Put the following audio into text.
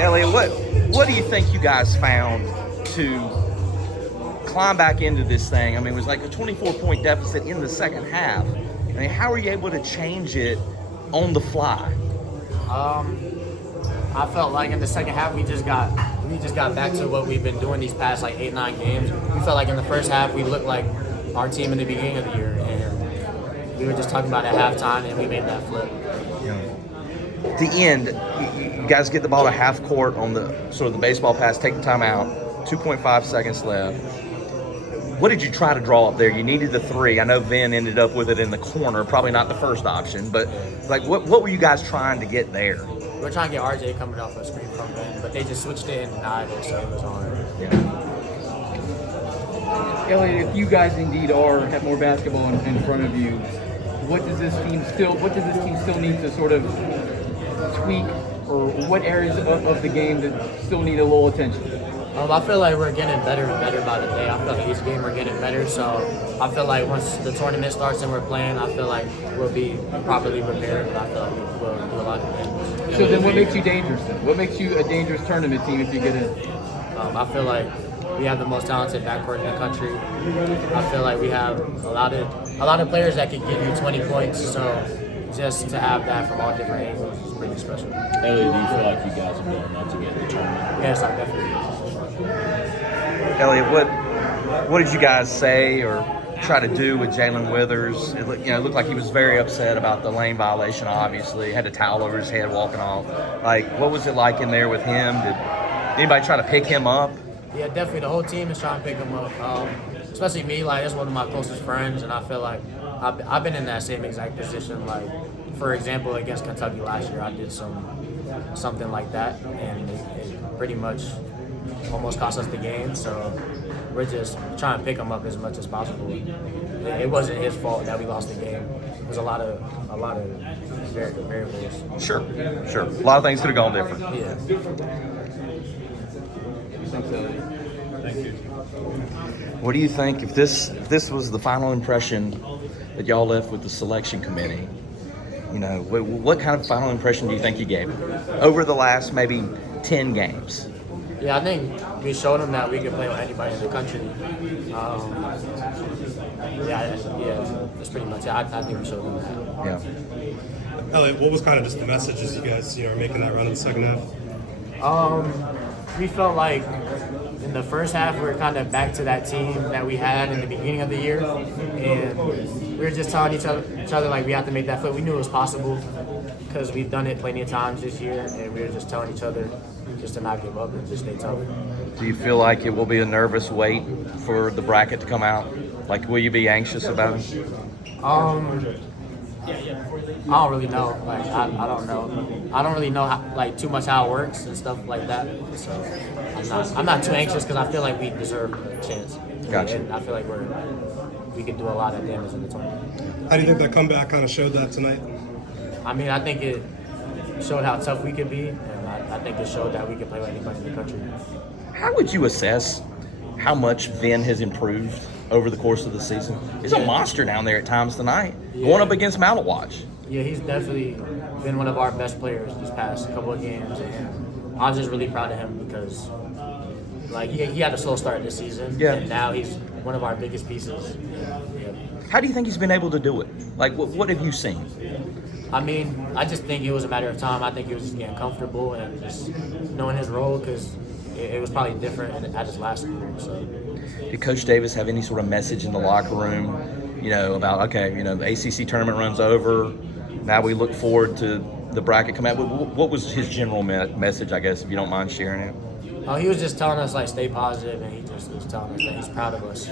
Elliot, what do you think you guys found to climb back into this thing? I mean, it was like a 24-point deficit in the second half. I mean, how are you able to change it on the fly? I felt like in the second half we just got back to what we've been doing these past like 8-9 games. We felt like in the first half we looked like our team in the beginning of the year, and we were just talking about at halftime, and we made that flip. At the end, you guys get the ball to half court on the sort of the baseball pass, take the timeout, 2.5 seconds left. What did you try to draw up there? You needed the three. I know Vin ended up with it in the corner, probably not the first option, but like what were you guys trying to get there? We were trying to get RJ coming off a screen from Vin, but they just switched it and denied it, so it was on. Elliot, if you guys indeed have more basketball in front of you, what does this team still need to sort of tweak, or what areas of the game that still need a little attention? I feel like we're getting better and better by the day. I feel like each game we're getting better. So I feel like once the tournament starts and we're playing, I feel like we'll be properly prepared. And I feel like we'll do a lot of things. So then what makes you dangerous then? What makes you a dangerous tournament team if you get in? I feel like we have the most talented backcourt in the country. I feel like we have a lot of players that can give you 20 points. So just to have that from all different angles is pretty special. Elliot, do you feel like you guys are building up to get in the tournament? Yes, I definitely do. Elliot, what did you guys say or try to do with Jalen Withers? It looked like he was very upset about the lane violation, obviously. He had a towel over his head walking off. Like, what was it like in there with him? Did anybody try to pick him up? Yeah, definitely. The whole team is trying to pick him up. Especially me, like, that's one of my closest friends, and I feel like I've been in that same exact position. Like, for example, against Kentucky last year, I did something like that, and it pretty much almost cost us the game. So we're just trying to pick him up as much as possible. It wasn't his fault that we lost the game. It was a lot of variables. Sure. A lot of things could have gone different. Yeah. Thank you. What do you think if this was the final impression that y'all left with the selection committee? What kind of final impression do you think you gave over the last maybe 10 games? Yeah, I think we showed them that we can play with anybody in the country. That's pretty much it. I think we showed them that. Yeah. Elliot, what was kind of just the message as you guys, are making that run in the second half? We felt like in the first half we were kind of back to that team that we had in the beginning of the year, and we were just telling each other like we have to make that flip. We knew it was possible because we've done it plenty of times this year, and we were just telling each other just to not give up and just stay tough. Do you feel like it will be a nervous wait for the bracket to come out? Like, will you be anxious about it? I don't really know. Like, I don't know. I don't really know how, too much how it works and stuff like that. So I'm not too anxious because I feel like we deserve a chance. Gotcha. And I feel like we could do a lot of damage in the tournament. How do you think that comeback kind of showed that tonight? I mean, I think it showed how tough we could be, and I think it showed that we can play with anybody in the country. How would you assess how much Vin has improved over the course of the season? He's a monster down there at times tonight, going up against Mount Watch. Yeah, he's definitely been one of our best players these past couple of games, and I was just really proud of him because, he had a slow start this season, and now he's one of our biggest pieces. Yeah. How do you think he's been able to do it? Like, what have you seen? I mean, I just think it was a matter of time. I think he was just getting comfortable and just knowing his role because it was probably different at his last year. So. Did Coach Davis have any sort of message in the locker room, about, the ACC tournament runs over, now we look forward to the bracket coming out? What was his general message, I guess, if you don't mind sharing it? He was just telling us, stay positive, and he just was telling us that he's proud of us.